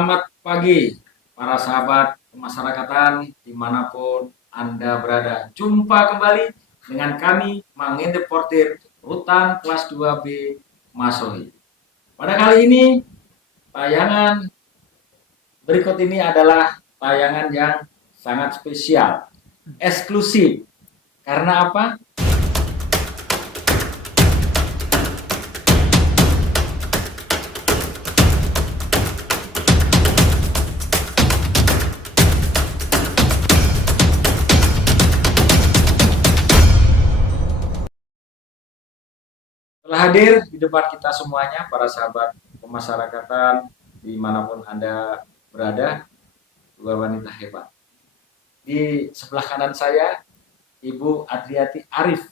Selamat pagi para sahabat pemasyarakatan dimanapun Anda berada. Jumpa kembali dengan kami Mang Ende Portir Rutan kelas 2B Masohi. Pada kali ini tayangan berikut ini adalah tayangan yang sangat spesial, eksklusif. Karena apa? Telah hadir di depan kita semuanya, para sahabat pemasyarakatan dimanapun Anda berada, dua wanita hebat. Di sebelah kanan saya, Ibu Adriati Arif.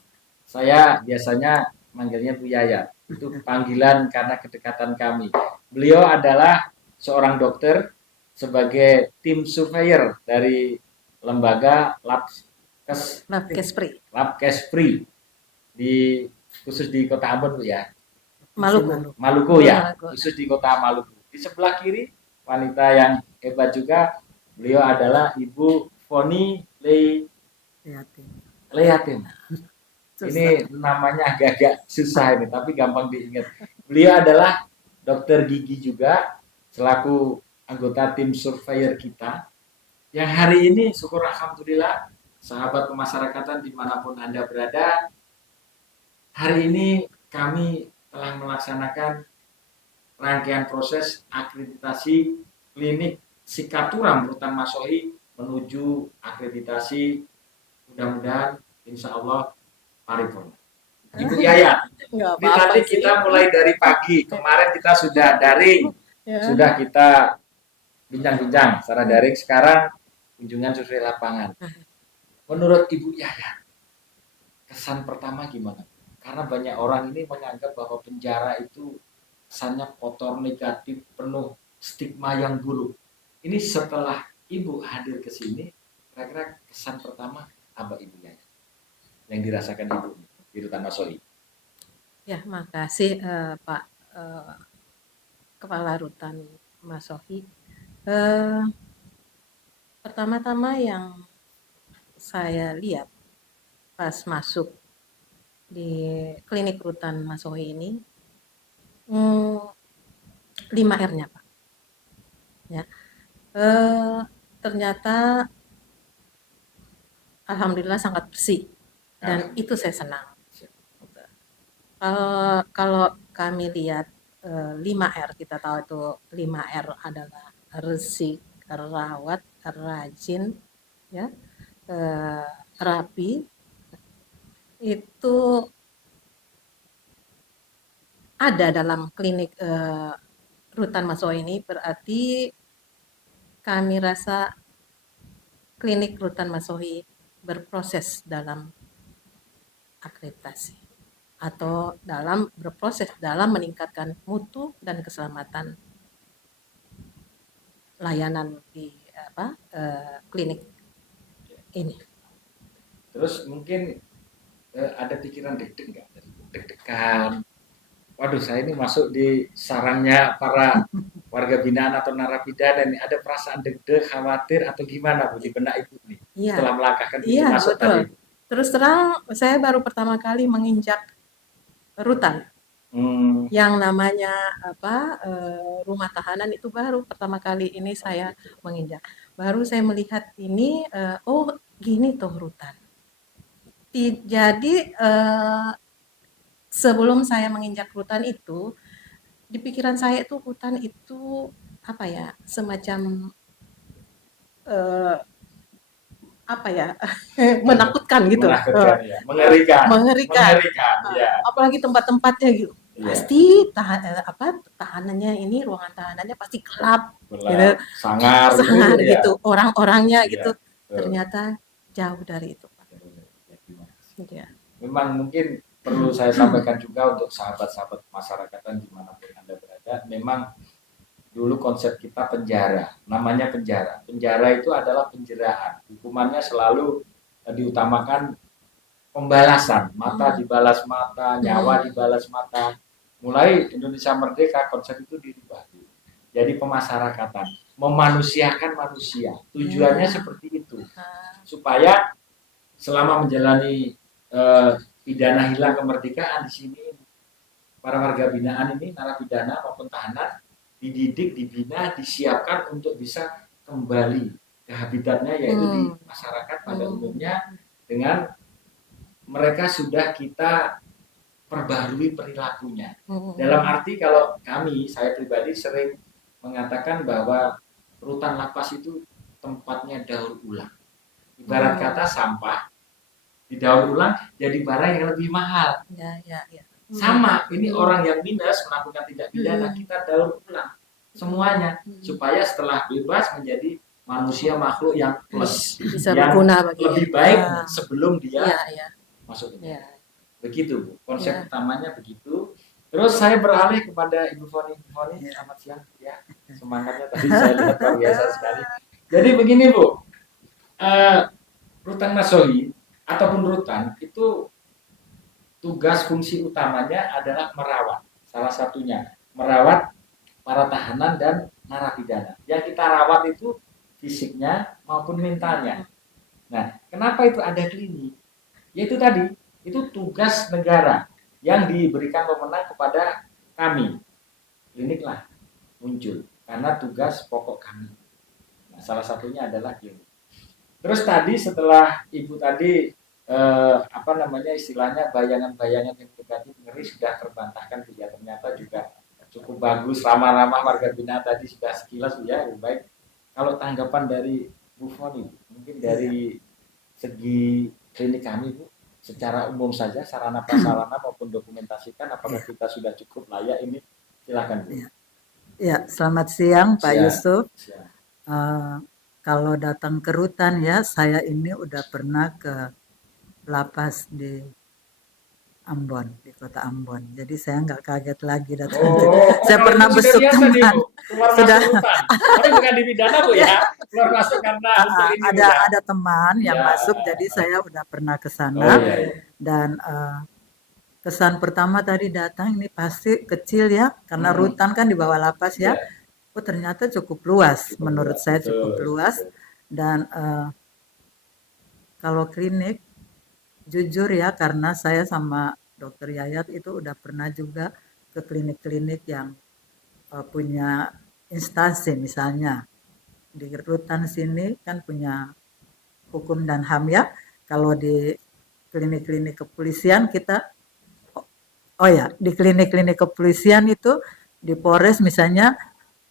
Saya biasanya manggilnya Bu Yaya. Itu panggilan karena kedekatan kami. Beliau adalah seorang dokter sebagai tim surveyor dari lembaga Labkespri di khusus di Kota Ambon, Bu ya. Maluku ya, khusus di Kota Maluku. Di sebelah kiri wanita yang hebat juga, beliau adalah Ibu Foni Leyatin. Ini namanya agak susah ini, tapi gampang diingat. Beliau adalah dokter gigi juga, selaku anggota tim surveyor kita. Yang hari ini, syukur alhamdulillah, sahabat pemasyarakatan dimanapun Anda berada, hari ini kami telah melaksanakan rangkaian proses akreditasi klinik Sikaturam Rutan Masohi menuju akreditasi, mudah-mudahan insya Allah paripurna. Ibu Yaya, ini nanti kita mulai dari pagi. Kemarin kita sudah daring, sudah kita bincang-bincang secara daring. Sekarang kunjungan sesuai lapangan. Menurut Ibu Yaya, kesan pertama gimana? Karena banyak orang ini menganggap bahwa penjara itu kesannya kotor, negatif, penuh stigma yang buruk. Ini setelah Ibu hadir ke sini, kira-kira kesan pertama apa Ibu Yaya yang dirasakan Ibu di Rutan Masohi? Ya, makasih Pak Kepala Rutan Masohi. Pertama-tama yang saya lihat pas masuk di klinik Rutan Masohi ini, 5R-nya Pak. Ya, ternyata alhamdulillah sangat bersih dan itu saya senang. Kalau kami lihat 5R, kita tahu itu 5R adalah resik, rawat, rajin, ya, rapi. Itu ada dalam klinik Rutan Masohi ini, berarti kami rasa klinik Rutan Masohi berproses dalam akreditasi atau berproses dalam meningkatkan mutu dan keselamatan layanan di klinik ini. Terus mungkin ada pikiran deg-degan, waduh saya ini masuk di sarangnya para warga binaan atau narapidana, ini ada perasaan deg-deg, khawatir atau gimana Bu di benak Ibu nih setelah melangkahkan masuk betul. tadi? Terus terang saya baru pertama kali menginjak rutan. Yang namanya rumah tahanan itu baru pertama kali ini saya menginjak. Baru saya melihat ini, oh gini tuh rutan. Jadi sebelum saya menginjak rutan itu, di pikiran saya itu rutan itu apa ya, semacam menakutkan gitu. Menakutkan, ya. Mengerikan. Ya. Apalagi tempat-tempatnya gitu. Ya. Pasti tahanannya ini, ruangan tahanannya pasti gelap gitu. sangar gitu. Ya. Orang-orangnya gitu. Ternyata jauh dari itu, Pak. Ya. Memang mungkin perlu saya sampaikan juga untuk sahabat-sahabat masyarakatan dimanapun Anda berada, memang dulu konsep kita penjara, namanya penjara. Penjara itu adalah penjeraan. Hukumannya selalu diutamakan pembalasan, mata dibalas mata, nyawa dibalas mata. Mulai Indonesia merdeka, konsep itu dirubah. jadi pemasyarakatan, memanusiakan manusia. Tujuannya seperti itu, supaya selama menjalani pidana hilang kemerdekaan di sini, para warga binaan ini, narapidana maupun tahanan, dididik, dibina, disiapkan untuk bisa kembali ke habitatnya, yaitu di masyarakat pada umumnya, dengan mereka sudah kita perbaharui perilakunya. Dalam arti kalau saya pribadi sering mengatakan bahwa rutan lapas itu tempatnya daur ulang. Ibarat kata sampah didaur ulang jadi barang yang lebih mahal. Sama, ini orang yang minus melakukan tindak pidana, kita daur ulang semuanya supaya setelah bebas menjadi manusia makhluk yang plus, bisa yang lebih baik sebelum dia masuk. Begitu Bu, konsep utamanya begitu. Terus saya beralih kepada Ibu Foni. Selamat siang ya, semangatnya tadi saya lihat luar biasa sekali. Jadi begini Bu, rutan Masoli ataupun rutan itu tugas fungsi utamanya adalah merawat, salah satunya merawat para tahanan dan narapidana. Yang kita rawat itu fisiknya maupun mentalnya. Nah, kenapa itu ada klinik? Yaitu tadi, itu tugas negara yang diberikan pemenang kepada kami. Kliniklah muncul karena tugas pokok kami. Nah, salah satunya adalah klinik. Terus tadi setelah Ibu tadi istilahnya bayangan-bayangan yang negatif ngeri sudah terbantahkan, ya ternyata juga cukup bagus, ramah-ramah warga binaan tadi sudah sekilas ya, lebih baik. Kalau tanggapan dari Bu Foni, mungkin dari segi klinik kami Bu, secara umum saja sarana prasarana maupun dokumentasikan, apakah kita sudah cukup layak ini? Silakan Bu. Ya, selamat siang Pak Yusuf. Kalau datang ke rutan ya, saya ini udah pernah ke lapas di Ambon, di kota Ambon. Jadi saya nggak kaget lagi datang. Saya pernah besuk teman. Sudah. Tapi bukan dipidana Bu ya. Keluar masuk karena ada teman yang masuk, jadi saya udah pernah ke sana. Dan kesan pertama tadi datang ini pasti kecil ya, karena rutan kan di bawah lapas ya. Oh ternyata cukup luas, menurut saya cukup luas. Dan kalau klinik, jujur ya, karena saya sama Dokter Yayat itu udah pernah juga ke klinik-klinik yang punya instansi, misalnya di rutan sini kan punya hukum dan HAM ya. Kalau di klinik-klinik kepolisian kita, di klinik-klinik kepolisian itu di Polres misalnya,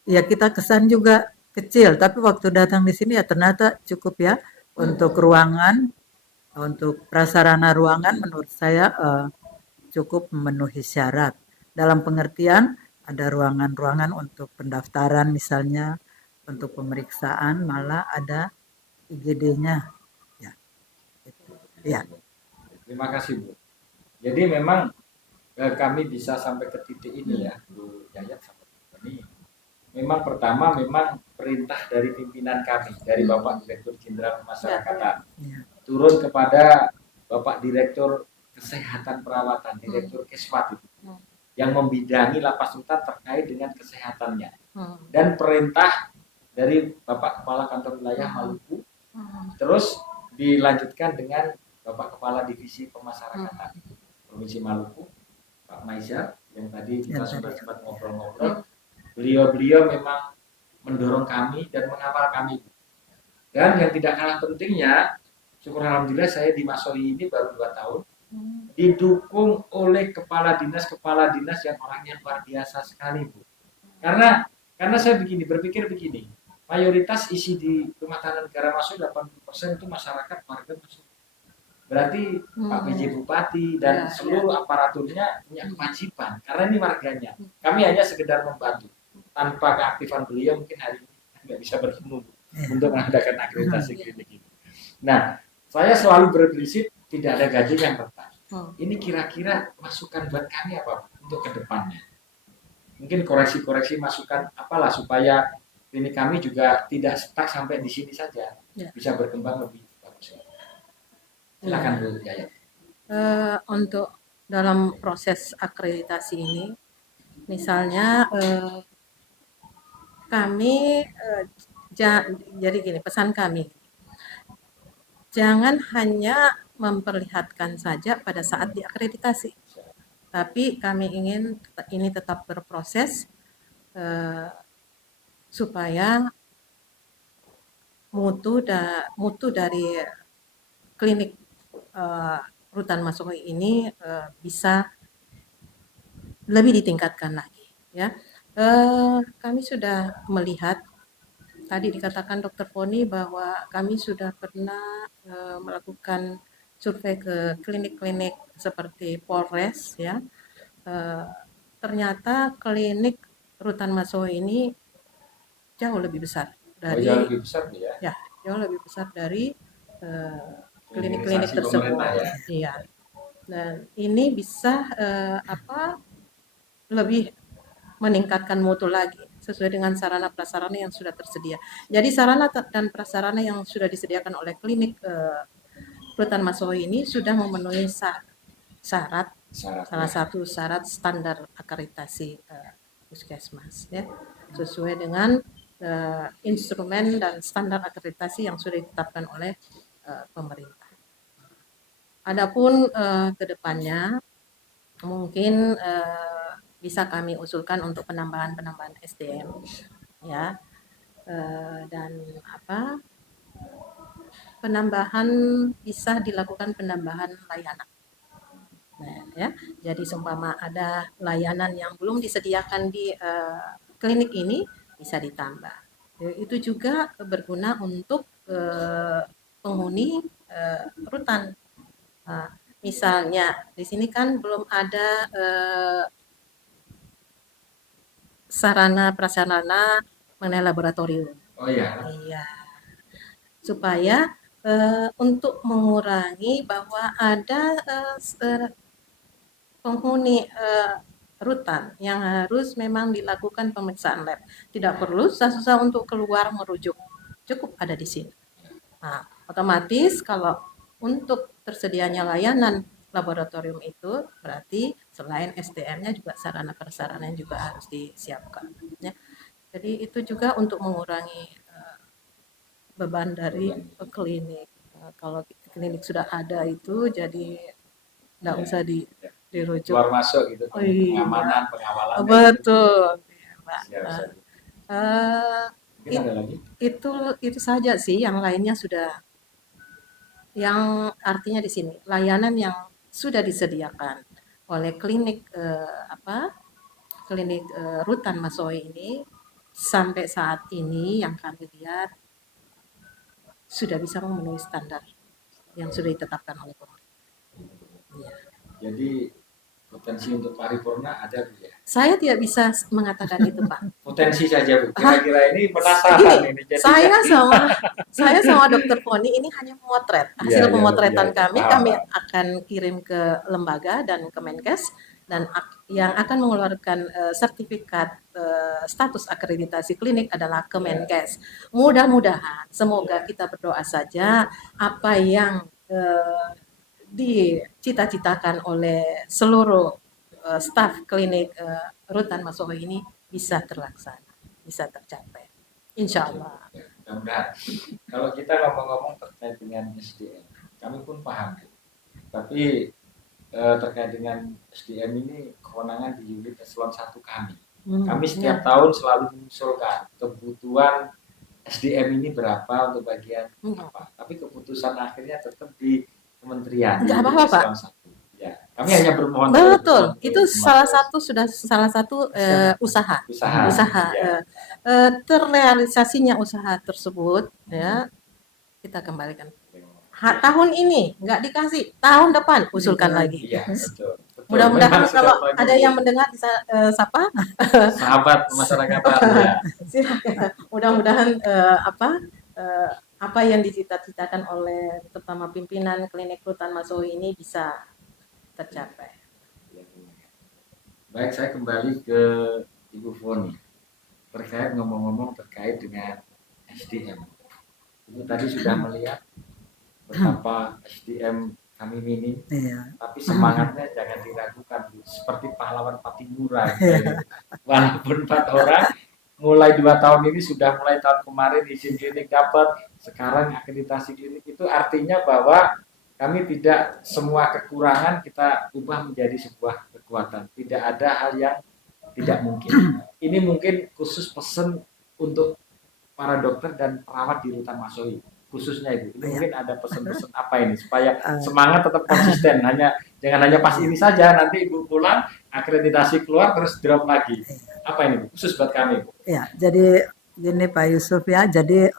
ya kita kesan juga kecil. Tapi waktu datang di sini ya ternyata cukup ya untuk ruangan. Untuk prasarana ruangan menurut saya cukup memenuhi syarat. Dalam pengertian ada ruangan-ruangan untuk pendaftaran misalnya, untuk pemeriksaan, malah ada IGD-nya. Ya. Terima kasih Bu. Jadi memang kami bisa sampai ke titik ini ya Bu Yayat sama Bu Foni. Memang pertama perintah dari pimpinan kami, dari Bapak Direktur Jenderal Pemasyarakatan. Turun kepada Bapak Direktur Kesehatan Perawatan, Direktur Kespat itu, yang membidangi lapas rutan terkait dengan kesehatannya. Dan perintah dari Bapak Kepala Kantor Wilayah Maluku, terus dilanjutkan dengan Bapak Kepala Divisi Pemasyarakatan Provinsi Maluku, Pak Maizar, yang tadi kita sudah sempat ngobrol-ngobrol. Beliau memang mendorong kami dan mengawal kami. Dan yang tidak kalah pentingnya, syukur alhamdulillah saya di Masoli ini baru 2 tahun, didukung oleh kepala dinas yang orangnya luar biasa sekali Bu. Karena saya berpikir begini, mayoritas isi di rumah tahanan negara Masoli 80% itu masyarakat warga Masoli. Berarti Pak PJ Bupati dan seluruh aparaturnya punya kewajiban, karena ini warganya. Kami hanya sekedar membantu. Tanpa keaktifan beliau mungkin hari ini nggak bisa bertemu untuk mengadakan akreditasi klinik ini. Nah, saya selalu berprinsip tidak ada gaji yang tetap. Ini kira-kira masukan buat kami apa untuk kedepannya? Mungkin koreksi-koreksi masukan apalah supaya klinik kami juga tidak stuck sampai di sini saja, bisa berkembang lebih bagus. Silakan Bu Yayat. Untuk dalam proses akreditasi ini, misalnya kami jadi gini, pesan kami, jangan hanya memperlihatkan saja pada saat diakreditasi, tapi kami ingin ini tetap berproses eh, supaya mutu dari klinik Rutan Masohi ini bisa lebih ditingkatkan lagi, ya. Kami sudah melihat tadi dikatakan Dokter Poni bahwa kami sudah pernah melakukan survei ke klinik-klinik seperti Polres, ya. Ternyata klinik Rutan Masohi ini jauh lebih besar dari jauh lebih besar ya. Ya, jauh lebih besar dari klinik-klinik tersebut. Ya. Iya. Dan ini bisa lebih meningkatkan mutu lagi sesuai dengan sarana prasarana yang sudah tersedia. Jadi sarana dan prasarana yang sudah disediakan oleh klinik Rutan Masohi ini sudah memenuhi syarat salah satu syarat standar akreditasi puskesmas, ya, sesuai dengan instrumen dan standar akreditasi yang sudah ditetapkan oleh pemerintah. Adapun kedepannya mungkin bisa kami usulkan untuk penambahan SDM, ya, dan penambahan bisa dilakukan penambahan layanan. Nah, ya, jadi seumpama ada layanan yang belum disediakan di klinik ini bisa ditambah. Itu juga berguna untuk penghuni rutan. Nah, misalnya di sini kan belum ada sarana prasarana mengenai laboratorium. Oh ya. Iya. Supaya untuk mengurangi bahwa ada penghuni rutan yang harus memang dilakukan pemeriksaan lab. Tidak perlu susah-susah untuk keluar merujuk. Cukup ada di sini. Nah, otomatis kalau untuk tersedianya layanan laboratorium itu berarti selain SDM-nya juga sarana prasarana juga harus disiapkan, ya. Jadi itu juga untuk mengurangi beban dari klinik. Kalau klinik sudah ada itu jadi nggak usah dirujuk. Keluar masuk gitu, pengamanan, pengawalan. Betul. Gitu. Ada lagi? Itu saja sih, yang lainnya sudah, yang artinya di sini layanan yang sudah disediakan oleh klinik klinik Rutan Masohi ini sampai saat ini yang kami lihat sudah bisa memenuhi standar yang sudah ditetapkan oleh pemerintah. Ya. Jadi potensi untuk paripurna ada Bu ya? Saya tidak bisa mengatakan itu Pak. Potensi saja Bu. Kira-kira ini penasaran ini. Jadi saya sama Dokter Poni ini hanya memotret hasil pemotretan kami akan kirim ke lembaga dan ke Menkes dan yang akan mengeluarkan sertifikat status akreditasi klinik adalah Kemenkes. Mudah-mudahan, semoga kita berdoa saja apa yang dicita-citakan oleh seluruh staf klinik Rutan Masohi ini bisa terlaksana, bisa tercapai, insya Allah. Mudah-mudahan. Kalau kita ngomong-ngomong terkait dengan SDM, kami pun paham, tapi terkait dengan SDM ini kewenangan di unit eselon 1 kami. Kami setiap tahun selalu mengusulkan kebutuhan SDM ini berapa untuk bagian apa, tapi keputusan akhirnya tetap di kementerian. Enggak apa-apa Pak. Ya, kami hanya bermohon. Betul, itu salah satu usaha. Ya. Terrealisasinya usaha tersebut, ya, kita kembalikan. Tahun ini nggak dikasih, tahun depan usulkan lagi. Ya, betul. Mudah-mudahan kalau ada yang mendengar bisa sapa sahabat masyarakat ya. Mudah-mudahan apa yang dicita-citakan oleh terutama pimpinan klinik Rutan Masohi ini bisa tercapai. Baik, saya kembali ke Ibu Foni terkait ngomong-ngomong terkait dengan SDM. Ibu tadi sudah melihat betapa SDM kami minim, tapi semangatnya jangan diragukan, Bu. Seperti pahlawan Pattimura, walaupun 4 orang, mulai 2 tahun ini sudah mulai tahun kemarin izin klinik dapat, sekarang akreditasi klinik, itu artinya bahwa kami tidak semua kekurangan kita ubah menjadi sebuah kekuatan. Tidak ada hal yang tidak mungkin. Ini mungkin khusus pesan untuk para dokter dan perawat di Rutan Masohi khususnya Ibu. Ini mungkin ada pesan-pesan apa ini supaya semangat tetap konsisten, jangan hanya pas ini saja, nanti Ibu pulang akreditasi keluar terus drop lagi. Apa ini Bu? Khusus buat kami Bu. Ya, jadi gini Pak Yusuf ya, jadi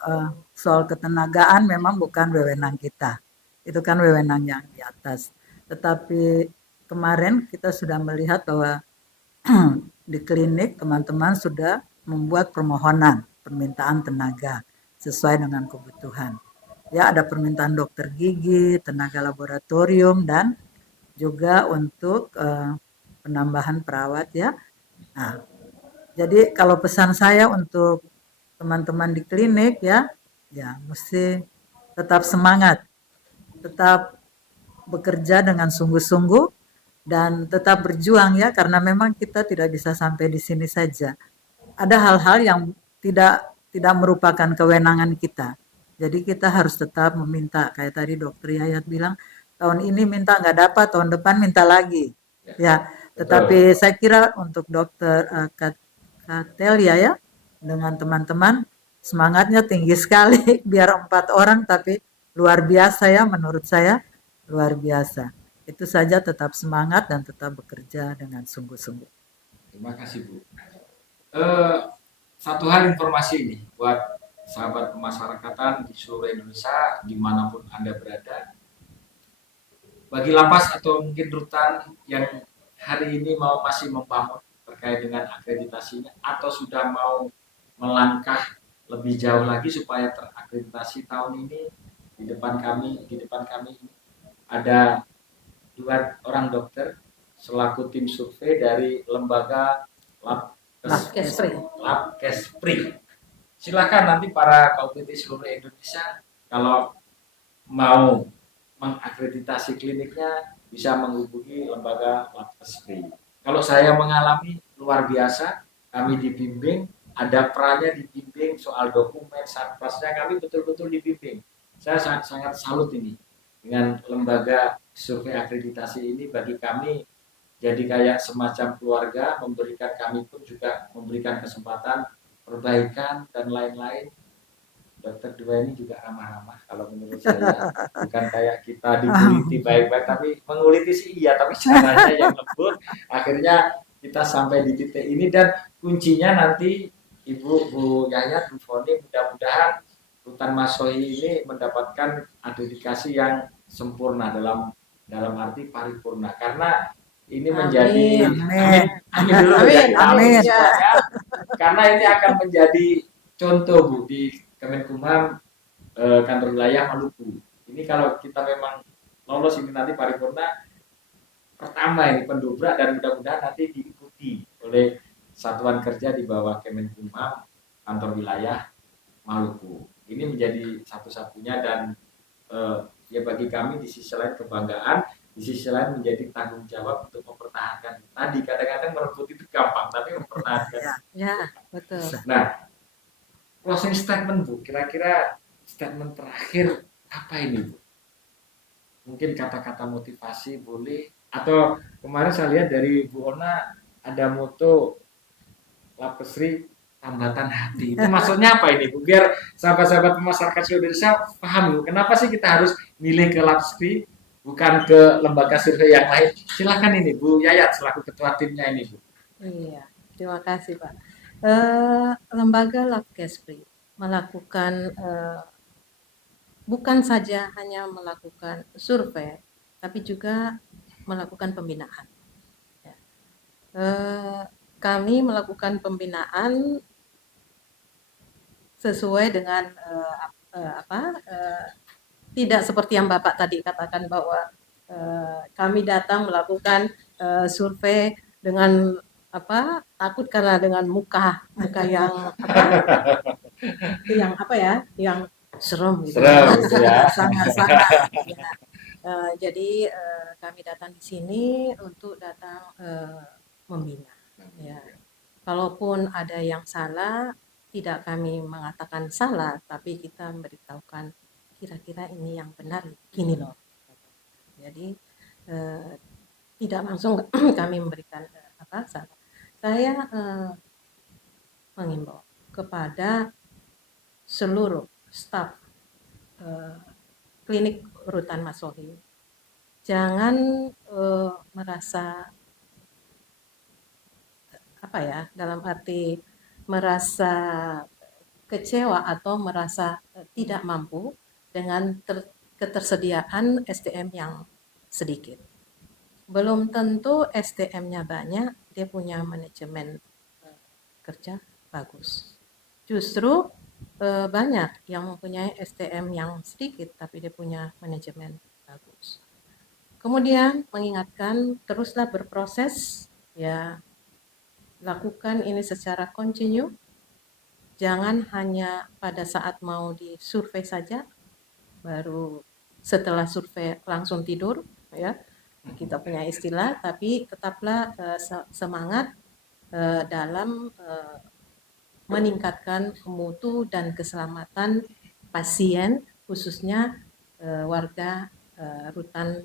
soal ketenagaan memang bukan wewenang kita. Itu kan wewenang yang di atas. Tetapi kemarin kita sudah melihat bahwa di klinik teman-teman sudah membuat permohonan permintaan tenaga sesuai dengan kebutuhan. Ya, ada permintaan dokter gigi, tenaga laboratorium, dan juga untuk penambahan perawat ya. Nah, jadi kalau pesan saya untuk teman-teman di klinik ya mesti tetap semangat, tetap bekerja dengan sungguh-sungguh dan tetap berjuang ya, karena memang kita tidak bisa sampai di sini saja. Ada hal-hal yang tidak merupakan kewenangan kita. Jadi kita harus tetap meminta. Kayak tadi Dokter Yayat bilang, tahun ini minta nggak dapat, tahun depan minta lagi. Ya, tetapi saya kira untuk Dokter Katelia ya, dengan teman-teman semangatnya tinggi sekali. Biar 4 orang tapi luar biasa ya, menurut saya luar biasa. Itu saja, tetap semangat dan tetap bekerja dengan sungguh-sungguh. Terima kasih Bu. Satu hal informasi ini buat sahabat pemasyarakatan di seluruh Indonesia dimanapun Anda berada, bagi lapas atau mungkin rutan yang hari ini masih membangun terkait dengan akreditasinya atau sudah mau melangkah lebih jauh lagi supaya terakreditasi tahun ini, di depan kami ada 2 orang dokter selaku tim survei dari lembaga Labkespri. Silakan nanti para KUPT seluruh Indonesia kalau mau mengakreditasi kliniknya bisa menghubungi lembaga Labkespri. Kalau saya mengalami luar biasa, kami dibimbing, ada perannya dibimbing soal dokumen, satpasnya kami betul-betul dibimbing. Saya sangat salut ini dengan lembaga survei akreditasi ini. Bagi kami jadi kayak semacam keluarga, kami pun juga memberikan kesempatan perbaikan dan lain-lain. Dokter 2 ini juga ramah-ramah kalau menurut saya, bukan kayak kita dibuliti baik-baik, tapi menguliti sih iya, tapi caranya yang lembut. Akhirnya kita sampai di titik ini dan kuncinya nanti Ibu, Bu Yayat, Bu Foni, mudah-mudahan Rutan Masohi ini mendapatkan akreditasi yang sempurna dalam arti paripurna, karena ini menjadi amin. Karena ini akan menjadi contoh Bu di Kemenkumham kantor wilayah Maluku. Ini kalau kita memang lolos ini nanti paripurna pertama ini pendobrak, dan mudah-mudahan nanti diikuti oleh satuan kerja di bawah Kemenkumham kantor wilayah Maluku. Ini menjadi satu-satunya dan ya bagi kami di sisi lain kebanggaan, di sisi lain menjadi tanggung jawab untuk mempertahankan. Tadi kadang-kadang merebut itu gampang, tapi mempertahankan. Ya, betul. Nah, closing statement Bu, kira-kira statement terakhir apa ini Bu? Mungkin kata-kata motivasi boleh, atau kemarin saya lihat dari Bu Ona ada moto Labkespri tambatan hati. Itu maksudnya apa ini Bu? Biar sahabat-sahabat masyarakat Indonesia paham Bu, kenapa sih kita harus milih ke Labkespri bukan ke lembaga survei yang lain. Silakan ini Bu Yayat selaku ketua timnya ini Bu. Iya, terima kasih Pak. Lembaga Labkespri melakukan bukan saja hanya melakukan survei, tapi juga melakukan pembinaan. Ya. Kami melakukan pembinaan sesuai dengan tidak seperti yang Bapak tadi katakan bahwa kami datang melakukan survei dengan takut karena dengan muka yang yang serem gitu. Sangat. Ya. Jadi kami datang di sini untuk datang membina. Ya. Kalaupun ada yang salah, tidak kami mengatakan salah, tapi kita memberitahukan kira-kira ini yang benar, gini loh. Jadi tidak langsung kami memberikan salah. Saya mengimbau kepada seluruh staf klinik Rutan Masohi, jangan merasa dalam arti merasa kecewa atau merasa tidak mampu dengan ketersediaan SDM yang sedikit. Belum tentu SDM-nya banyak, dia punya manajemen kerja bagus. Justru banyak yang mempunyai SDM yang sedikit, tapi dia punya manajemen bagus. Kemudian mengingatkan, teruslah berproses, ya, lakukan ini secara kontinu. Jangan hanya pada saat mau disurvei saja, baru setelah survei langsung tidur, ya. Kita punya istilah, tapi tetaplah semangat dalam meningkatkan mutu dan keselamatan pasien, khususnya warga Rutan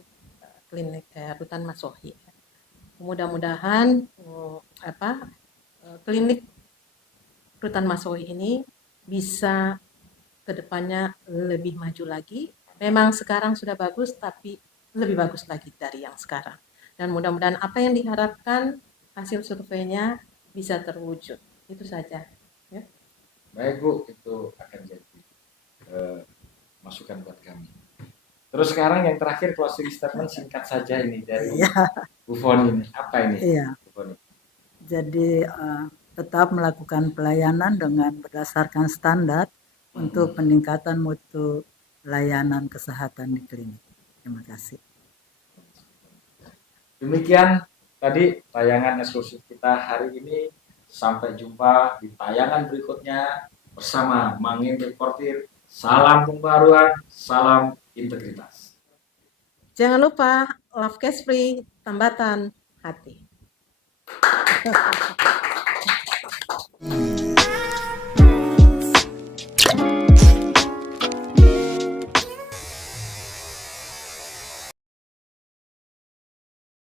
klinik Rutan Masohi. Mudah-mudahan klinik Rutan Masohi ini bisa kedepannya lebih maju lagi. Memang sekarang sudah bagus, tapi lebih bagus lagi dari yang sekarang. Dan mudah-mudahan apa yang diharapkan hasil surveinya bisa terwujud. Itu saja. Ya. Baik Bu, itu akan jadi masukan buat kami. Terus sekarang yang terakhir closing statement singkat saja ini dari Bu Foni ini. Apa ini? Iya. Bu Foni? Jadi tetap melakukan pelayanan dengan berdasarkan standar untuk peningkatan mutu layanan kesehatan di klinik. Terima kasih. Demikian tadi tayangan eksklusif kita hari ini. Sampai jumpa di tayangan berikutnya bersama Mangin Reporter. Salam pembaruan, salam integritas. Jangan lupa love cash free, tambatan hati.